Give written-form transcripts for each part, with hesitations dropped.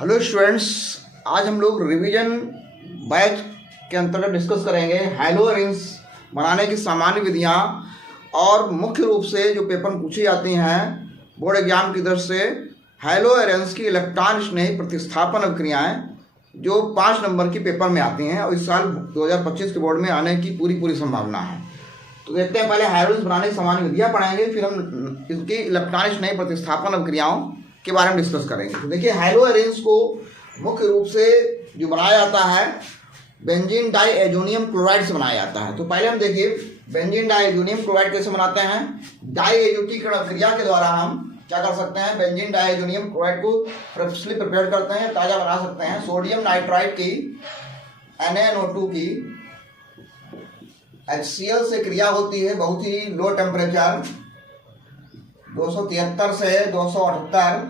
Hello students, आज हम लोग रिवीजन बैच के अंतर्गत डिस्कस करेंगे हैलो अरेंज बनाने की सामान्य विधियां और मुख्य रूप से जो पेपर में पूछी जाती हैं बोर्ड एग्जाम की तरफ से हैलो अरेंज की इलेक्ट्रॉन स्नेही प्रतिस्थापन अभिक्रियाएं जो 5 नंबर की पेपर में आती हैं और इस साल 2025 के बोर्ड में आने की पूरी संभावना है। तो देखते हैं, पहले हैलो अरेंज बनाने की सामान्य विधियाँ पढ़ाएंगे, फिर हम इसकी इलेक्ट्रॉन स्नेही प्रतिस्थापन अभिक्रियाओं के बारे में डिस्कस करेंगे। तो देखिए, हैलो अरेंज को मुख्य रूप से जो बनाया जाता है बेंजीन डाईएजोनियम क्लोराइड से बनाया जाता है। तो पहले हम देखिए बेंजीन डाईएजोनियम क्लोराइड कैसे बनाते हैं। डाईएजोटीकरण अभिक्रिया के द्वारा हम क्या कर सकते हैं, बेंजीन डाईएजोनियम क्लोराइड को फ्रेशली प्रिपेयर करते हैं, ताज़ा बना सकते हैं। सोडियम नाइट्राइड की NaNO2 की HCl से क्रिया होती है बहुत ही लो टेम्परेचर 273 से 278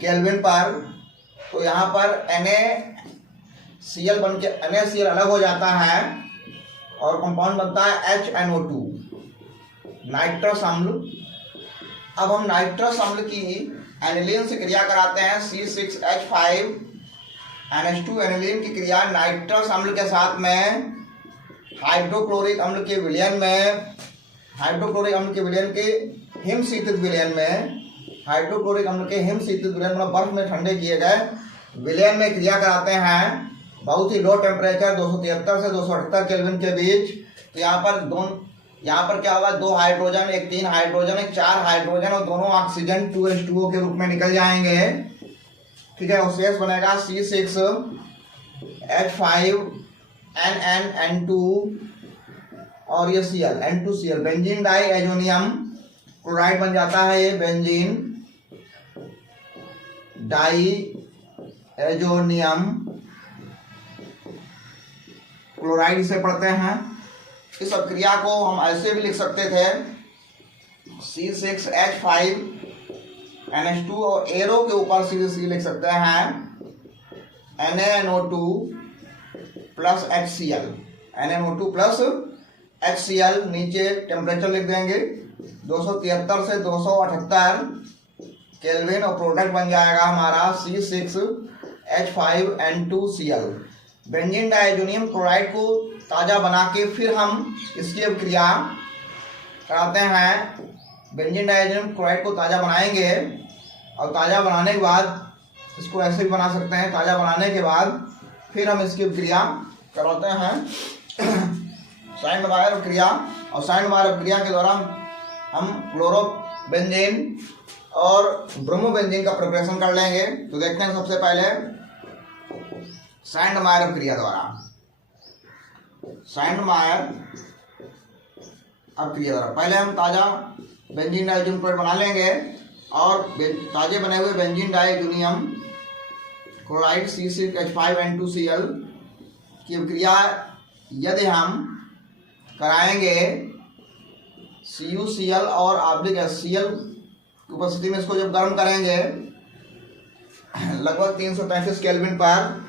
केल्विन पर। तो यहाँ पर NaCl बन के NaCl अलग हो जाता है और कंपाउंड बनता है HNO2 नाइट्रस अम्ल। अब हम नाइट्रस अम्ल की एनिलीन से क्रिया कराते हैं C6H5NH2 एनिलीन की क्रिया नाइट्रस अम्ल के साथ में हाइड्रोक्लोरिक अम्ल के विलयन में, हाइड्रोक्लोरिक अम्ल के विलयन के हिमशीतित विलयन में, हाइड्रोक्लोरिक अम्ल के हिमशीतित विलयन में बर्फ में ठंडे किए गए विलयन में क्रिया कराते हैं बहुत ही लो टेम्परेचर 273 से 278 केल्विन के बीच। तो यहाँ पर क्या होगा, 2 हाइड्रोजन, एक 3 हाइड्रोजन, एक 4 हाइड्रोजन और दोनों ऑक्सीजन 2H2O के रूप में निकल जाएंगे। ठीक है, और शेष बनेगा C6H5NnN2 और ये Cl N2Cl benzene diazonium chloride बन जाता है। ये बेंजीन डाईएजोनियम क्लोराइड इसे पढ़ते हैं। इस अभिक्रिया को हम ऐसे भी लिख सकते थे C6H5NH2 और एरो के ऊपर सीधे लिख सकते हैं NaNO2 plus HCl, NaNO2 plus HCl। नीचे टेम्परेचर लिख देंगे 273 से 278 केल्विन और प्रोडक्ट बन जाएगा हमारा C6H5N2Cl। बेंजीन डाईएजोनियम क्लोराइड को ताज़ा बना के फिर हम इसकी अभिक्रिया कराते हैं। बेंजीन डाईएजोनियम क्लोराइड को ताज़ा बनाएंगे और ताज़ा बनाने के बाद इसको ऐसे भी बना सकते हैं। ताज़ा बनाने के बाद फिर हम इसकी अभिक्रिया कराते हैं साइंड वायर अभिक्रिया, और साइंड वायर अभिक्रिया के दौरान हम क्लोरोबेंजीन और ब्रोमोबेंजीन का प्रिपरेशन कर लेंगे। तो देखते हैं सबसे पहले सैंडमायर अभिक्रिया द्वारा, सैंडमायर अभिक्रिया द्वारा पहले हम ताज़ा बेंजीन डाईएजोनियम क्लोराइड बना लेंगे और ताज़े बने हुए बेंजीन डाईएजोनियम क्लोराइड C6H5N2Cl की अभिक्रिया यदि हम कराएंगे CuCl और HCl की उपस्थिति में, इसको जब गर्म करेंगे लगभग 333 केल्विन पर,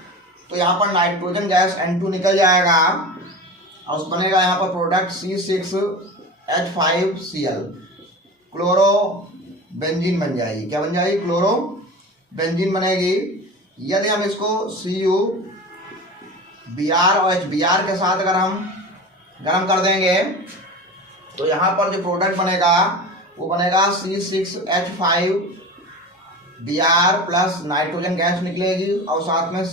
तो यहाँ पर नाइट्रोजन गैस N2 निकल जाएगा और बनेगा यहाँ पर प्रोडक्ट C6H5Cl, क्लोरोबेंजीन बन जाएगी। क्या बन जाएगी? क्लोरोबेंजीन बनेगी। यदि हम इसको CuBr और HBr के साथ अगर हम गर्म कर देंगे तो यहाँ पर जो प्रोडक्ट बनेगा वो बनेगा C6H5Br प्लस नाइट्रोजन गैस निकलेगी और साथ में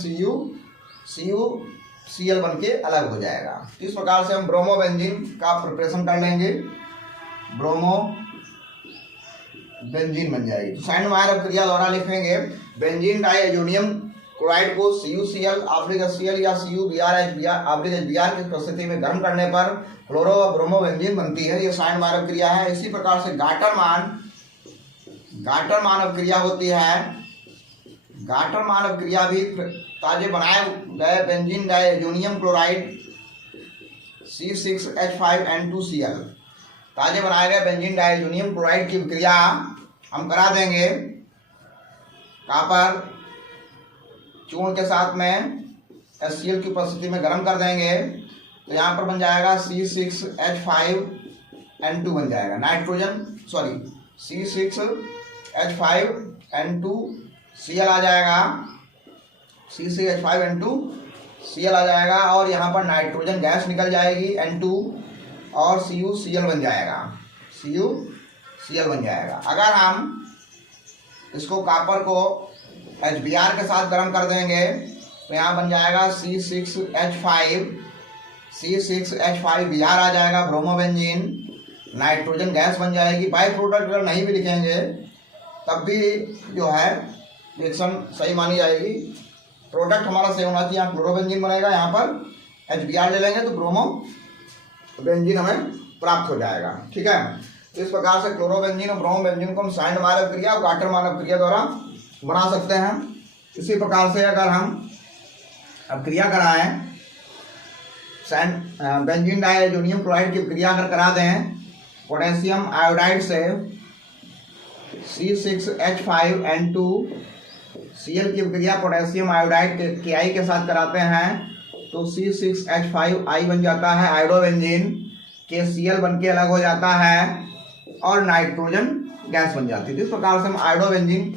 CuCl बन के अलग हो जाएगा। इस प्रकार से हम ब्रोमोबेंजीन का प्रिपरेशन कर लेंगे, ब्रोमोबेंजीन बन जाएगी। तो सैंडमायर अभिक्रिया द्वारा लिखेंगे बेंजीन डाईएजोनियम क्लोराइड को CuCl HCl या CuBr HBr की उपस्थिति में गर्म करने पर क्लोरो व ब्रोमोबेंजीन बनती है। ये सैंडमायर अभिक्रिया है। इसी प्रकार से गाटरमान अभिक्रिया होती है। गाटरमान अभिक्रिया भी ताजे बनाए गए बेंजीन डाईएजोनियम क्लोराइड C6H5N2Cl, ताजे बनाए गए बेंजीन डाईएजोनियम क्लोराइड की अभिक्रिया हम करा देंगे कहाँ पर, चूर्ण के साथ में HCl की उपस्थिति में गर्म कर देंगे। तो यहाँ पर बन जाएगा C6H5N2 बन जाएगा, C6H5N2 Cl आ जाएगा, C6H5N2Cl आ जाएगा, और यहाँ पर नाइट्रोजन गैस निकल जाएगी N2, और CuCl बन जाएगा, CuCl बन जाएगा। अगर हम इसको कॉपर को HBr के साथ गर्म कर देंगे तो यहाँ बन जाएगा C6H5Br आ जाएगा, ब्रोमोबेंजीन, नाइट्रोजन गैस बन जाएगी। बाई प्रोडक्ट अगर नहीं भी लिखेंगे तब भी जो है रिएक्शन सही मानी जाएगी। प्रोडक्ट हमारा सही होना चाहिए। यहाँ क्लोरोबेंजीन बनेगा, यहाँ पर HBr ले लेंगे तो ब्रोमोबेंजीन हमें प्राप्त हो जाएगा। ठीक है, इस प्रकार से क्लोरोबेंजीन और ब्रोमोबेंजीन को हम साइंड मानव क्रिया और गाटर मानव क्रिया द्वारा बना सकते हैं। इसी प्रकार से अगर हम अब क्रिया कराएं, बेंजीन डाइअमोनियम क्लोराइड की क्रिया अगर करा दें पोटेशियम आयोडाइड से C6H5N2Cl की क्रिया पोटेशियम आयोडाइड के Ki के साथ कराते हैं तो C6H5I बन जाता है, आयोडोबेंजीन KCl बन के अलग हो जाता है और नाइट्रोजन गैस बन जाती है। इस प्रकार से हम आयोडोबेंजीन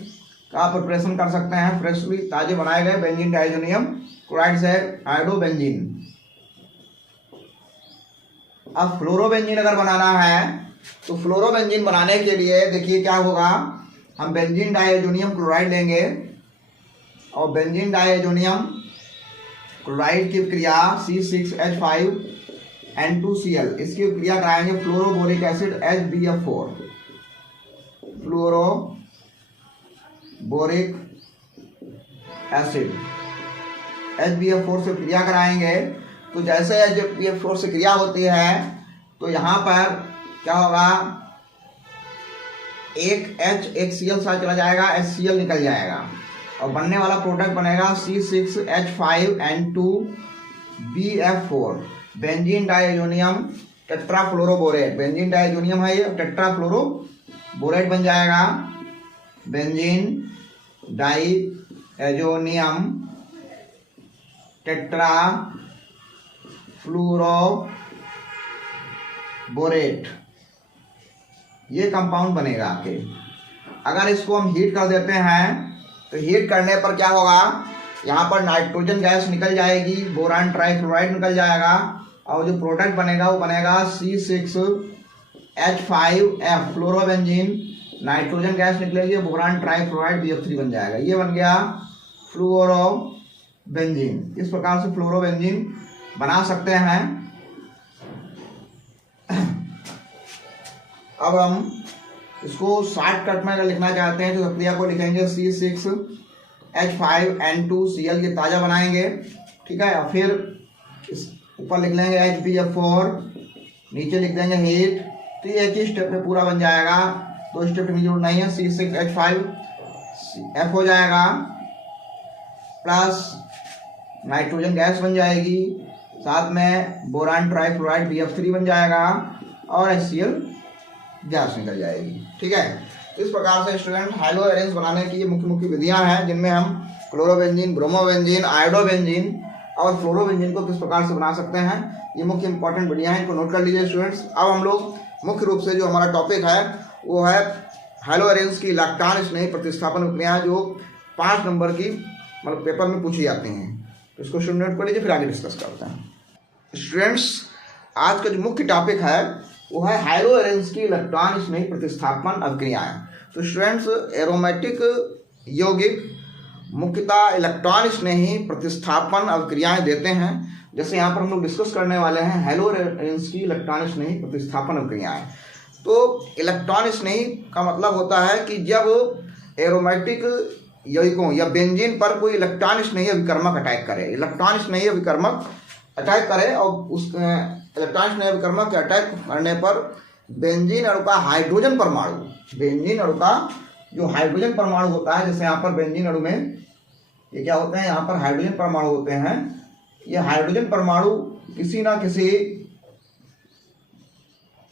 का प्रिपरेशन कर सकते हैं, फ्रेशली ताजे बनाए गए बेंजीन डाइअमोनियम क्लोराइड से आयोडोबेंजीन। अब फ्लोरोबेंजीन अगर बनाना है तो फ्लोरोबेंजीन बनाने के लिए देखिए क्या होगा, हम बेंजीन डाइअमोनियम क्लोराइड लेंगे और बेंजीन डाइअमोनियम क्लोराइड की क्रिया C6H5N2Cl इसकी क्रिया कराएंगे fluoroboric acid HBF4, fluoroboric acid HBF4 से क्रिया कराएंगे। तो जैसे HBF4 से क्रिया होती है तो यहाँ पर क्या होगा, एक H एक Cl साथ चला जाएगा, HCl निकल जाएगा और बनने वाला प्रोडक्ट बनेगा C6H5N2BF4 benzene diazonium tetrafluoroborate. Benzene diazonium है ये, टेट्राफ्लोरोबोरेट बन जाएगा, बेंजीन डाइअमोनियम टेट्राफ्लोरोबोरेट ये कंपाउंड बनेगा आपके। अगर इसको हम हीट कर देते हैं तो हीट करने पर क्या होगा, यहाँ पर नाइट्रोजन गैस निकल जाएगी, बोरान ट्राइक्लोराइड निकल जाएगा और जो प्रोडक्ट बनेगा वो बनेगा C6H5F फ्लोरोबेंजीन, नाइट्रोजन गैस निकलेगी, बोरान ट्राइक्लोराइड BF3 बन जाएगा। ये बन गया फ्लोरोबेंजीन। इस प्रकार से फ्लोरोबेंजीन बना सकते हैं। अब हम इसको शॉर्टकट में अगर लिखना चाहते हैं तो प्रक्रिया को लिखेंगे C6H5N2Cl ये ताज़ा बनाएंगे, ठीक है, और फिर इस ऊपर लिख लेंगे HBF4, नीचे लिख देंगे हीट। तो ये एक ही स्टेप में पूरा बन जाएगा, दो स्टेप की जरूरत नहीं है। C6H5F हो जाएगा प्लस नाइट्रोजन गैस बन जाएगी, साथ में बोरान ट्राइफ्लोराइड BF3 बन जाएगा और HCl गैस निकल जाएगी। ठीक है, तो इस प्रकार से स्टूडेंट हाइलो अरेंज बनाने की ये मुख्य मुख्य विधियां हैं जिनमें हम क्लोरोबेंजीन, ब्रोमोबेंजीन, आयोडोबेंजीन और फ्लोरोबेंजीन को किस प्रकार से बना सकते हैं, ये मुख्य इंपॉर्टेंट विधियां हैं, इनको नोट कर लीजिए स्टूडेंट्स। अब हम लोग मुख्य रूप से जो हमारा टॉपिक है वो है हाइलो अरेंज की इलेक्ट्रॉन स्नेही प्रतिस्थापन प्रक्रिया जो 5 नंबर की मतलब पेपर में पूछी जाती हैं। तो इसको स्टूडेंट नोट कर लीजिए, फिर आगे डिस्कस करते हैं। स्टूडेंट्स आज का जो मुख्य टॉपिक है वो है हाइलो अरेंज की इलेक्ट्रॉन स्नेही प्रतिस्थापन अभिक्रियाएं। तो स्टूडेंट्स एरोमेटिक यौगिक मुख्यतः इलेक्ट्रॉन स्नेही प्रतिस्थापन अभिक्रियाएं देते हैं। जैसे यहाँ पर हम लोग डिस्कस करने वाले हैं हाइलो अरेंज की इलेक्ट्रॉन स्नेही प्रतिस्थापन अभिक्रियाएं। तो इलेक्ट्रॉन स्नेही का मतलब होता है कि जब एरोमेटिक यौगिकों या बेंजीन पर कोई इलेक्ट्रॉन स्नेही अभिकर्मक अटैक करे, इलेक्ट्रॉन स्नेही अभिकर्मक अटैक करे और उस इलेक्ट्रॉन स्नेही अभिकर्मक के अटैक करने पर बेंजीन अणु का हाइड्रोजन परमाणु, बेंजीन अणु का जो हाइड्रोजन परमाणु होता है, जैसे यहाँ पर बेंजीन अणु में ये क्या होते हैं, यहाँ पर हाइड्रोजन परमाणु होते हैं। ये हाइड्रोजन परमाणु किसी ना किसी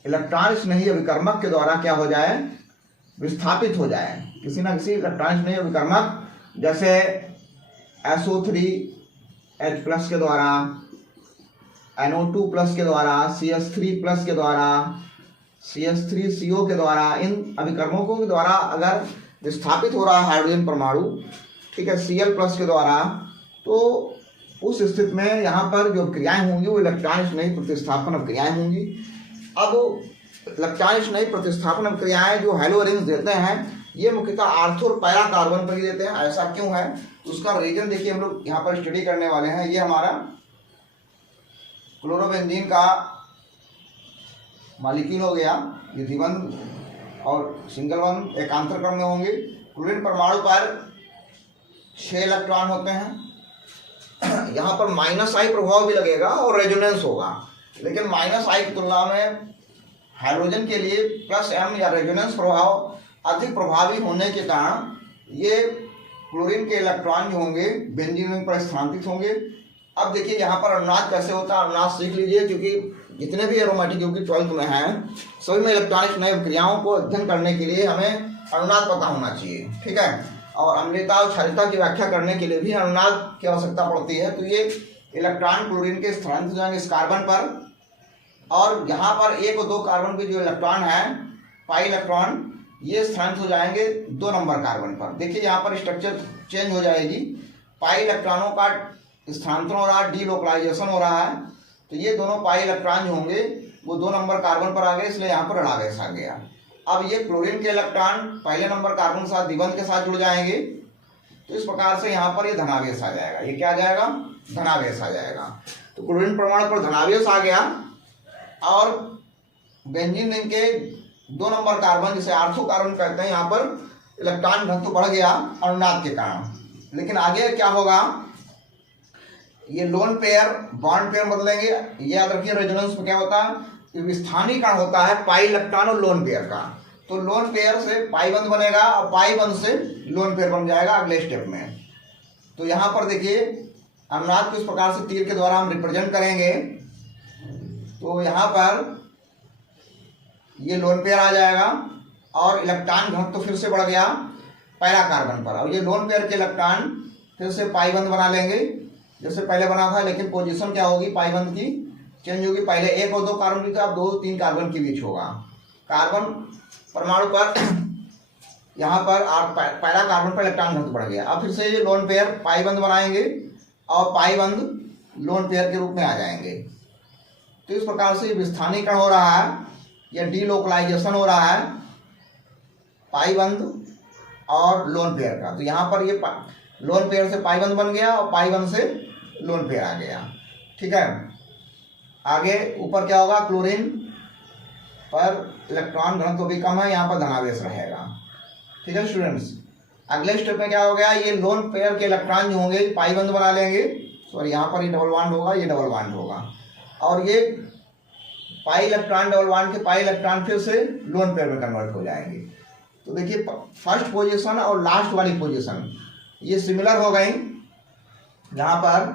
इलेक्ट्रॉन स्नेही अभिकर्मक के द्वारा क्या हो जाए, विस्थापित हो जाए। किसी ना किसी इलेक्ट्रॉन स्नेही अभिकर्मक जैसे SO3H+ के द्वारा, NO2+ के द्वारा, CH3+ के द्वारा, CH3CO के द्वारा, इन अभिकर्मकों के द्वारा अगर विस्थापित हो रहा है हाइड्रोजन परमाणु ठीक है, Cl+ के द्वारा, तो उस स्थिति में यहाँ पर जो क्रियाएं होंगी वो इलेक्ट्रॉन स्नेही प्रतिस्थापन अभिक्रियाएं होंगी। अब इलेक्ट्रॉन स्नेही प्रतिस्थापन अभिक्रियाएं जो हैलोजेंस देते हैं ये मुख्यतः आर्थो और पैरा कार्बन पर ही देते हैं। ऐसा क्यों है, उसका रीजन देखिए हम लोग यहाँ पर स्टडी करने वाले हैं। ये हमारा क्लोरोबेंजीन का मॉलिक्यूल हो गया, ये द्विबंध और सिंगल बंध एकांतर क्रम में होंगे। क्लोरीन परमाणु पर 6 इलेक्ट्रॉन होते हैं। यहाँ पर -I प्रभाव भी लगेगा और रेजोनेंस होगा, लेकिन -I की तुलना में हाइड्रोजन के लिए +M या रेजोनेंस प्रभाव अधिक प्रभावी होने के कारण ये क्लोरीन के इलेक्ट्रॉन जो होंगे बेंजीन रिंग पर स्थानांतरित होंगे। अब देखिए यहाँ पर अनुनाद कैसे होता है, अनुनाद सीख लीजिए, क्योंकि जितने भी एरोमेटिक क्योंकि 12th में हैं सभी में इलेक्ट्रॉनिक नए क्रियाओं को अध्ययन करने के लिए हमें अनुनाद पता होना चाहिए, ठीक है। और अम्लता और क्षारीयता की व्याख्या करने के लिए भी अनुनाद की आवश्यकता पड़ती है। तो ये इलेक्ट्रॉन क्लोरीन के स्थानांतरित हो जाएंगे इस कार्बन पर, और यहाँ पर 1 और 2 कार्बन के जो इलेक्ट्रॉन है पाई इलेक्ट्रॉन ये स्थानांतरित हो जाएंगे 2 नंबर कार्बन पर। देखिए यहाँ पर स्ट्रक्चर चेंज हो जाएगी, पाई इलेक्ट्रॉनों का स्थानांतरण हो रहा है, डीलोकलाइजेशन हो रहा है। तो ये दोनों पाई इलेक्ट्रॉन जो होंगे वो 2 नंबर कार्बन पर आ गए, इसलिए यहाँ पर ऋणावेश आ गया। अब ये क्लोरीन के इलेक्ट्रॉन पहले नंबर कार्बन के साथ द्विबंध के साथ जुड़ जाएंगे, तो इस प्रकार से यहाँ पर ये धनावेश आ जाएगा। ये क्या आ जाएगा, धनावेश आ जाएगा। तो क्लोरीन परमाणु पर धनावेश आ गया, और बेंजीन रिंग के 2 नंबर कार्बन जिसे आर्थो कार्बन कहते हैं यहाँ पर इलेक्ट्रॉन घनत्व बढ़ गया अनुनाद के कारण। लेकिन आगे क्या होगा, ये लोन पेयर बॉन्ड पेयर बदलेंगे। ये याद रखिए रेजोनेंस में क्या होता है, स्थानीयकरण होता है पाई इलेक्ट्रॉन और लोन पेयर का। तो लोन पेयर से पाई बंध बनेगा और पाई बंध से लोन पेयर बन जाएगा अगले स्टेप में। तो यहाँ पर देखिए अनुनाद को इस प्रकार से तीर के द्वारा हम रिप्रेजेंट करेंगे। तो यहाँ पर ये लोन पेयर आ जाएगा और इलेक्ट्रॉन घनत्व तो फिर से बढ़ गया पैरा कार्बन पर। और ये लोन पेयर के इलेक्ट्रॉन फिर से पाई बंध बना लेंगे जैसे पहले बना था, लेकिन पोजीशन क्या होगी पाई बंध की चेंज होगी। पहले 1 और 2 कार्बन की था, अब 2-3 कार्बन के बीच होगा। कार्बन परमाणु पर यहाँ पर पैरा कार्बन पर इलेक्ट्रॉन घनत्व बढ़ गया। अब फिर से ये लोन पेयर पाई बंध बनाएंगे और पाई बंध लोन पेयर के रूप में आ जाएंगे। तो इस प्रकार से विस्थानीकरण हो रहा है या डीलोकलाइजेशन हो रहा है पाई बंध और लोन पेयर का। तो यहाँ पर ये लोन पेयर से पाई बंध बन गया और पाई बंध से लोन पेयर आ गया, ठीक है। आगे ऊपर क्या होगा, क्लोरीन पर इलेक्ट्रॉन घनत्व भी कम है, यहाँ पर धनावेश रहेगा, ठीक है स्टूडेंट्स। अगले स्टेप में क्या हो गया, ये लोन पेयर के इलेक्ट्रॉन जो होंगे पाई बंध बना लेंगे। सॉरी यहाँ पर ये डबल बॉन्ड होगा, ये डबल बॉन्ड होगा, और ये पाई इलेक्ट्रॉन डबल बॉन्ड के पाई इलेक्ट्रॉन फिर से लोन पेयर में कन्वर्ट हो जाएंगे। तो देखिए फर्स्ट पोजीशन और लास्ट वाली पोजीशन ये सिमिलर हो गई। यहाँ पर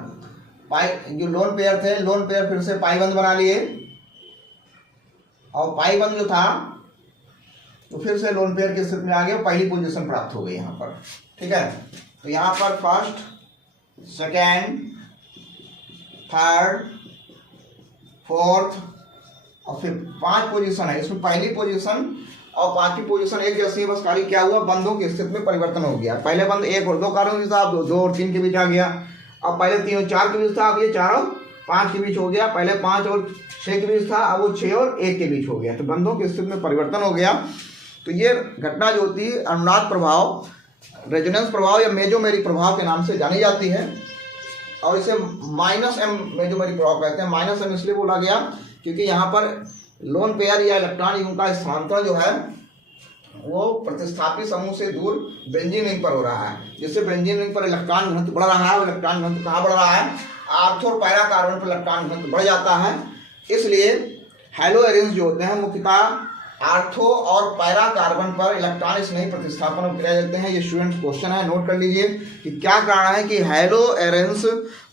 पाई जो लोन पेयर थे, लोन पेयर फिर से पाई बंध बना लिए और पाई बंध जो था तो फिर से लोन पेयर की स्थिति में आ गया, पहली पोजीशन प्राप्त हो गई यहाँ पर, ठीक है। तो यहाँ पर फर्स्ट, सेकेंड, थर्ड, फोर्थ और फिर 5 पोजीशन है। इसमें पहली पोजीशन और 5वीं पोजीशन एक जैसी है, बस खाली क्या हुआ बंधों की स्थिति में परिवर्तन हो गया। पहले बंध 1 और 2 कार्बन के था, अब 2 और 3 के बीच आ गया। अब पहले 3 और 4 के बीच था, अब ये 4 और 5 के बीच हो गया। पहले 5 और 6 के बीच था, अब वो 6 और 1 के बीच हो गया। तो बंधों की स्थिति में परिवर्तन हो गया। तो ये घटना जो होती है अनुनाद प्रभाव, रेजोनेंस प्रभाव या मेजोमेरिक प्रभाव के नाम से जानी जाती है, और इसे -M मेजोमेरिक प्रभाव कहते हैं। -M इसलिए बोला गया क्योंकि यहाँ पर लोन पेयर या इलेक्ट्रॉन युग्म का स्थानांतरण जो है वो प्रतिस्थापित समूह से दूर बेंजीन रिंग पर हो रहा है, जिससे बेंजीन रिंग पर इलेक्ट्रॉन घनत्व बढ़ रहा है। और इलेक्ट्रॉन घनत्व कहाँ बढ़ रहा है, आर्थो और पैरा कार्बन पर इलेक्ट्रॉन घनत्व बढ़ जाता है। इसलिए हैलो एरेंस जो होते हैं मुख्यतः आर्थो और पैरा कार्बन पर इलेक्ट्रॉन स्नेही प्रतिस्थापन क्रिया देते हैं। ये स्टूडेंट्स क्वेश्चन है, नोट कर लीजिए कि क्या कारण है कि हैलो एरेंस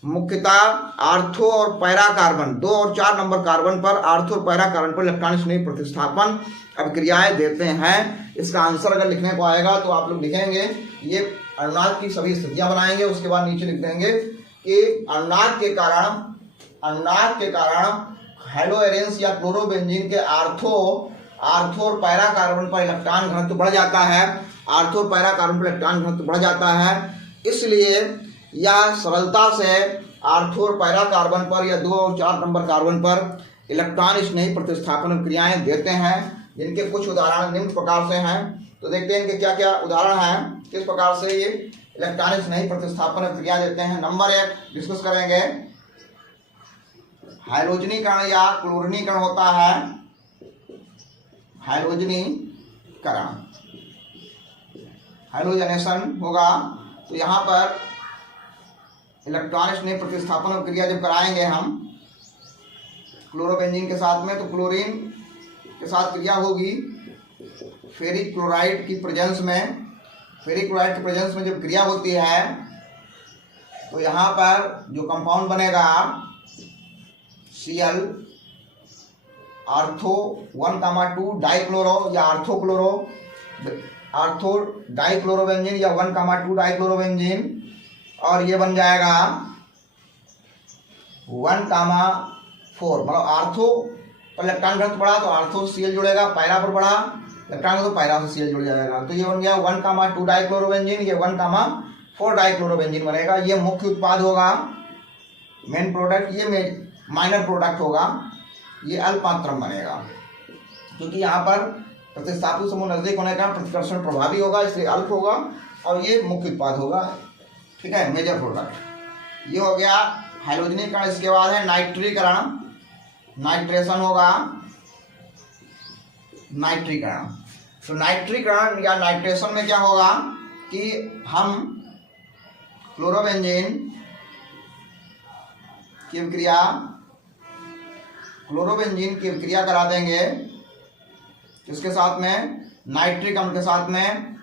मुख्यतः आर्थो और पैरा कार्बन 2 और 4 नंबर कार्बन पर आर्थो और पैरा कार्बन पर इलेक्ट्रॉन स्नेही प्रतिस्थापन अभिक्रियाएं देते हैं। इसका आंसर अगर लिखने को आएगा तो आप लोग लिखेंगे, ये अनुनाद की सभी स्थितियां बनाएंगे, उसके बाद नीचे लिख देंगे कि अनुनाद के कारण हैलो एरेंस या क्लोरोबेंजीन के आर्थो और पैरा कार्बन पर इलेक्ट्रॉन घनत्व बढ़ जाता है। आर्थो और पैरा कार्बन पर इलेक्ट्रॉन घनत्व बढ़ जाता है। इसलिए यह सरलता से आर्थो और पैरा कार्बन पर या 2 और 4 नंबर कार्बन पर इलेक्ट्रॉन स्नेही प्रतिस्थापन क्रियाएं देते हैं, जिनके कुछ उदाहरण निम्न प्रकार से हैं। तो देखते हैं इनके क्या क्या उदाहरण हैं, किस प्रकार से ये इलेक्ट्रॉन स्नेही प्रतिस्थापन क्रिया देते हैं। नंबर 1 डिस्कस करेंगे, हाइड्रोजनीकरण या क्लोरीनीकरण होता है। हाइड्रोजनीकरण, हाइड्रोजनेशन होगा। तो यहाँ पर इलेक्ट्रॉन स्नेही प्रतिस्थापन क्रिया जब कराएंगे हम क्लोरोबेंजीन के साथ में, तो क्लोरीन के साथ क्रिया होगी फेरिक क्लोराइड की प्रेजेंस में। फेरिक क्लोराइड की प्रेजेंस में जब क्रिया होती है तो यहाँ पर जो कंपाउंड बनेगा Cl आर्थो 1,2 डाइक्लोरो या आर्थो डाइक्लोरोबेंजीन या 1,2 डाइक्लोरोबेंजीन, और ये बन जाएगा 1,4। मतलब आर्थो पर इलेक्ट्रॉन घनत्व बढ़ा तो आर्थो Cl जुड़ेगा, पैरा पर बढ़ा इलेक्ट्रॉन तो पैरा से Cl जुड़ जाएगा। तो ये बन गया 1,2 डाइक्लोरोबेंजीन, ये 1,4 डाइक्लोरोबेंजीन बनेगा। ये मुख्य उत्पाद होगा, मेन प्रोडक्ट, ये माइनर प्रोडक्ट होगा, ये अल्प मात्रम बनेगा। क्योंकि यहाँ पर प्रतिस्थापित समूह नजदीक होने का प्रतिकर्षण प्रभावी होगा, इसलिए अल्प होगा, और ये मुख्य उत्पाद होगा। ठीक है, मेजर प्रोडक्ट ये हो गया हाइड्रोजनीकरण। इसके बाद है नाइट्रीकरण, नाइट्रेशन होगा, नाइट्रीकरण। तो नाइट्रीकरण या नाइट्रेशन में क्या होगा कि हम क्लोरोबेंजीन की क्रिया करा देंगे, इसके साथ में नाइट्रिक अम्ल के साथ में,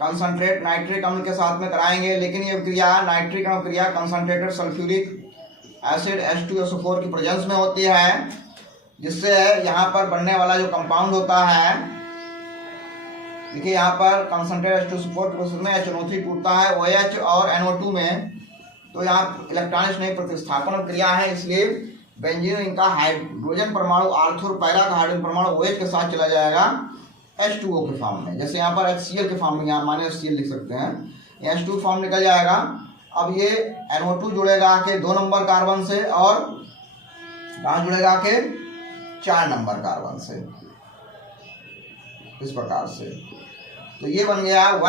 कंसंट्रेट नाइट्रिक अम्ल के साथ में कराएंगे। लेकिन ये क्रिया नाइट्रिक अम्ल क्रिया कंसंट्रेटेड सल्फ्यूरिक एसिड H2SO4 की प्रेजेंस में होती है, जिससे यहाँ पर बनने वाला जो कंपाउंड होता है, देखिए यहाँ पर कंसंट्रेटेड H2SO4 की प्रेजेंस में HNO3 टूटता है OH और NO2 में। तो यहाँ इलेक्ट्रॉन स्नेही प्रतिस्थापन क्रिया है, इसलिए बेंजीन इनका हाइड्रोजन परमाणु आर्थो और पैरा का हाइड्रोजन परमाणु OH के साथ चला जाएगा H2O के फॉर्म में। जैसे यहाँ पर HCl के फॉर्म में, यहाँ माने HCl लिख सकते हैं, ये H2 फॉर्म निकल जाएगा। अब ये NO2 जुड़ेगा के 2 नंबर कार्बन से, और कहाँ जुड़ेगा के 4 नंबर कार्बन से, इस प्रकार से। तो ये बन गया 2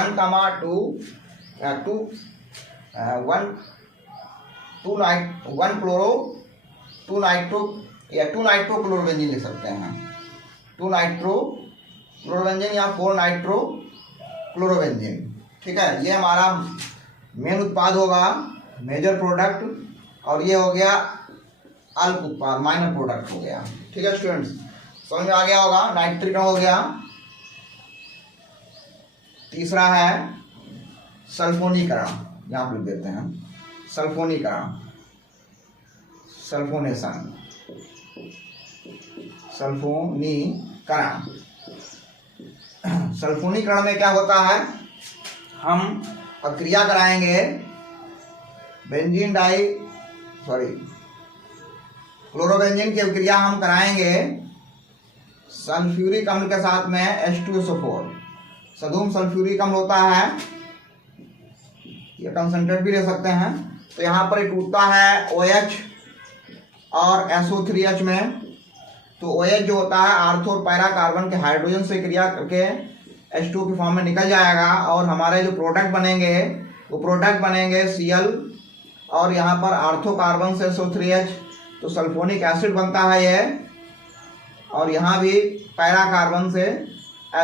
नाइट्रो क्लोरोबेंजीन लिख सकते हैं, 2 नाइट्रो क्लोरोबेंजीन या 4 नाइट्रो क्लोरोबेंजीन। ठीक है, ये हमारा मेन उत्पाद होगा, मेजर प्रोडक्ट, और ये हो गया अल्प उत्पाद, माइनर प्रोडक्ट हो गया। ठीक है स्टूडेंट्स, समझ में आ गया होगा। नाइट्रिकरण हो गया। तीसरा है सल्फोनीकरण, यहाँ पर लिख देते हैं सल्फोनीकरण, सल्फोनेशन, सल्फोनीकरण। सल्फोनीकरण में क्या होता है, हम अब क्रिया कराएंगे क्लोरोबेंजीन की क्रिया हम कराएंगे सल्फ्यूरिक अम्ल के साथ में H2SO4, सधूम सल्फ्यूरिक अम्ल होता है, ये कंसंट्रेट भी ले सकते हैं। तो यहाँ पर टूटता है OH और SO3H में। तो OH जो होता है आर्थो और पैरा कार्बन के हाइड्रोजन से क्रिया करके H2 के फॉर्म में निकल जाएगा, और हमारे जो प्रोडक्ट बनेंगे वो प्रोडक्ट बनेंगे Cl, और यहाँ पर आर्थो कार्बन से SO3H, तो सल्फोनिक एसिड बनता है ये, और यहाँ भी पैरा कार्बन से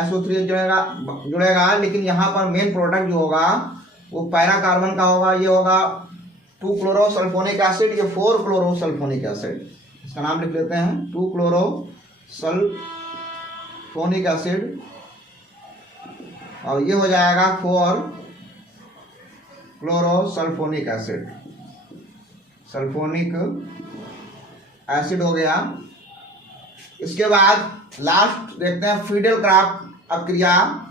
SO3H जुड़ेगा। लेकिन यहाँ पर मेन प्रोडक्ट जो होगा वो पैरा कार्बन का होगा, ये होगा 2 क्लोरो सल्फोनिक एसिड, ये 4 क्लोरो सल्फोनिक एसिड, इसका नाम लिख लेते हैं 2 क्लोरो सल्फोनिक एसिड, और ये हो जाएगा 4 chloro sulphonic acid, sulphonic acid हो गया। इसके बाद लास्ट देखते हैं फ्रीडेल क्राफ्ट अपक्रिया।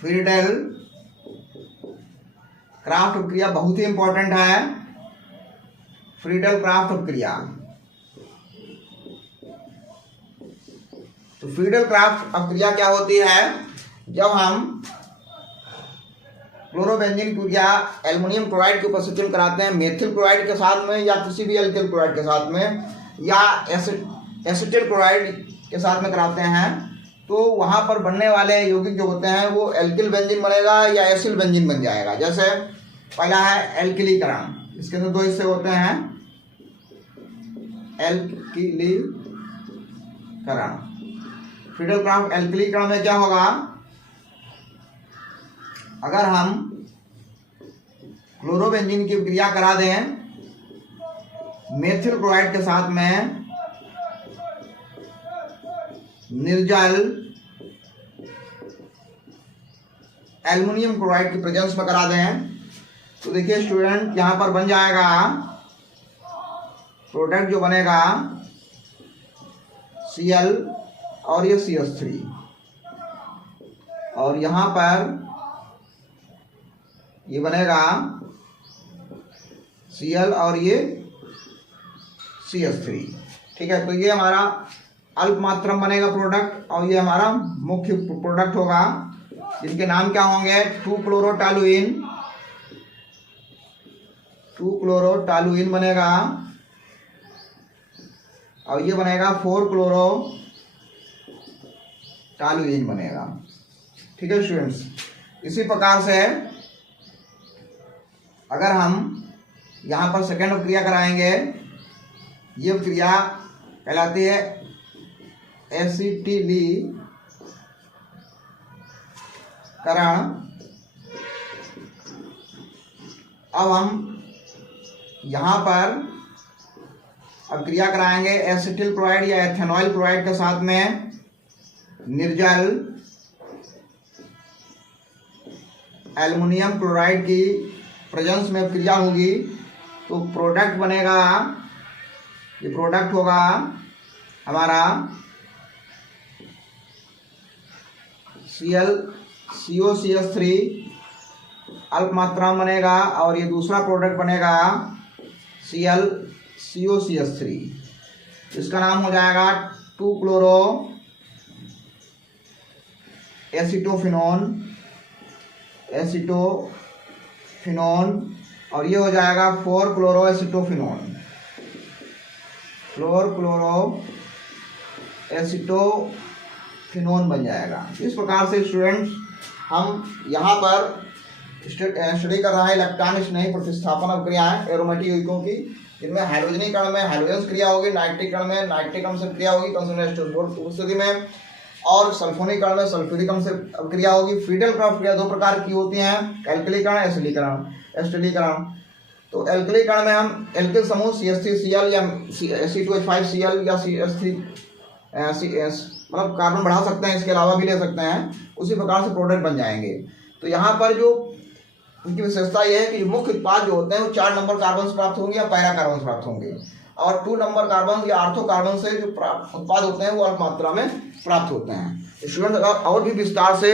फ्रीडेल क्राफ्ट अपक्रिया बहुत ही इंपॉर्टेंट है। फ्रीडेल क्राफ्ट अपक्रिया, तो फ्रीडेल क्राफ्ट अपक्रिया क्या होती है, जब हम क्लोरोबेंजीन क्रिया एल्युमिनियम क्लोराइड की उपस्थिति में कराते हैं मेथिल क्लोराइड के साथ में या किसी भी एल्किल क्लोराइड के साथ में या एसिटिल क्लोराइड के साथ में कराते हैं, तो वहाँ पर बनने वाले यौगिक जो होते हैं वो एल्किल बेंजीन बनेगा या एसिल बेंजीन बन जाएगा। जैसे पहला है एल्किलीकरण, इसके अंदर दो हिस्से होते हैं, एल्किलीकरण। फ्रीडल एल्किलीकरण में क्या होगा, अगर हम क्लोरोबेंजीन की क्रिया करा दें मेथिल क्लोराइड के साथ में निर्जल एल्युमिनियम क्लोराइड की प्रेजेंस में करा दें, तो देखिए स्टूडेंट यहां पर बन जाएगा प्रोडक्ट जो बनेगा Cl और ये CH3, और यहां पर ये बनेगा Cl और ये CH3। ठीक है, तो ये हमारा अल्प मात्रम बनेगा प्रोडक्ट और ये हमारा मुख्य प्रोडक्ट होगा, जिनके नाम क्या होंगे 2-क्लोरोटॉलुइन बनेगा और ये बनेगा 4-क्लोरोटॉलुइन बनेगा। ठीक है स्टूडेंट्स, इसी प्रकार से अगर हम यहाँ पर सेकेंड क्रिया कराएंगे, ये क्रिया कहलाती है एसिटिलीकरण। अब हम यहाँ पर अब क्रिया कराएंगे एसिटिल क्लोराइड या एथेनॉइल क्लोराइड के साथ में निर्जल एल्युमिनियम क्लोराइड की प्रेजेंस में क्रिया होगी, तो प्रोडक्ट बनेगा, ये प्रोडक्ट होगा हमारा ClCO3 अल्प मात्रा में बनेगा और ये दूसरा प्रोडक्ट बनेगा ClCOCH3, इसका नाम हो जाएगा 2-क्लोरो एसीटोफिनोन और ये हो जाएगा 4-क्लोरो एसीटोफिनोन बन जाएगा। इस प्रकार से स्टूडेंट्स हम यहाँ पर स्टडी कर रहा है इलेक्ट्रॉन स्नेही प्रतिस्थापन अभिक्रियाएं एरोमेटिक यौगिकों की, जिनमें हाइड्रोजनीकरण में हाइड्रोजन क्रिया होगी, नाइट्रिकरण में नाइट्रिक अम्ल से क्रिया होगी कंसंट्रेशन उपस्थिति में, और सल्फोनीकरण में सल्फ्यूरिक अम्ल से क्रिया होगी। फ्रीडल क्रिया दो प्रकार की होती हैं, एल्किलीकरण एसिटिलीकरण। तो एल्किलीकरण में हम एल्किल समूह CH3Cl या C2H5Cl या CH3CS मतलब कार्बन बढ़ा सकते हैं, इसके अलावा भी ले सकते हैं, उसी प्रकार से प्रोडक्ट बन जाएंगे। तो यहाँ पर जो उनकी विशेषता यह है कि मुख्य उत्पाद जो होते हैं वो 4 नंबर कार्बन से प्राप्त होंगे या पैरा कार्बन से प्राप्त होंगे, और 2 नंबर कार्बन या आर्थो कार्बन से जो उत्पाद होते हैं वो अल्प मात्रा में प्राप्त होते हैं। स्टूडेंट और भी विस्तार से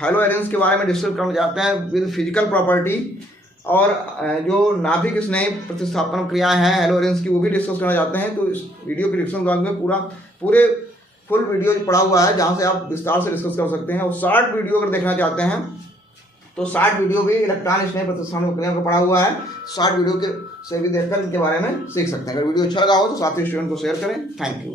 हैलो एरेंस के बारे में डिस्कस करना चाहते हैं विद फिजिकल प्रॉपर्टी, और जो नाभिक स्नेही प्रतिस्थापन क्रियाएं हैं हैलो एरेंस की वो भी डिस्कस करना चाहते हैं, तो इस वीडियो के डिस्क्रिप्शन बॉक्स में पूरे फुल वीडियो पड़ा हुआ है, जहाँ से आप विस्तार से डिस्कस कर सकते हैं। और शॉर्ट वीडियो अगर देखना चाहते हैं तो शॉर्ट वीडियो भी इलेक्ट्रॉन स्नेही प्रतिस्थापन क्रिया को पढ़ा हुआ है, शॉर्ट वीडियो के से भी देखकर इनके बारे में सीख सकते हैं। अगर वीडियो अच्छा लगा हो तो साथी स्टूडेंट को शेयर करें। Thank you.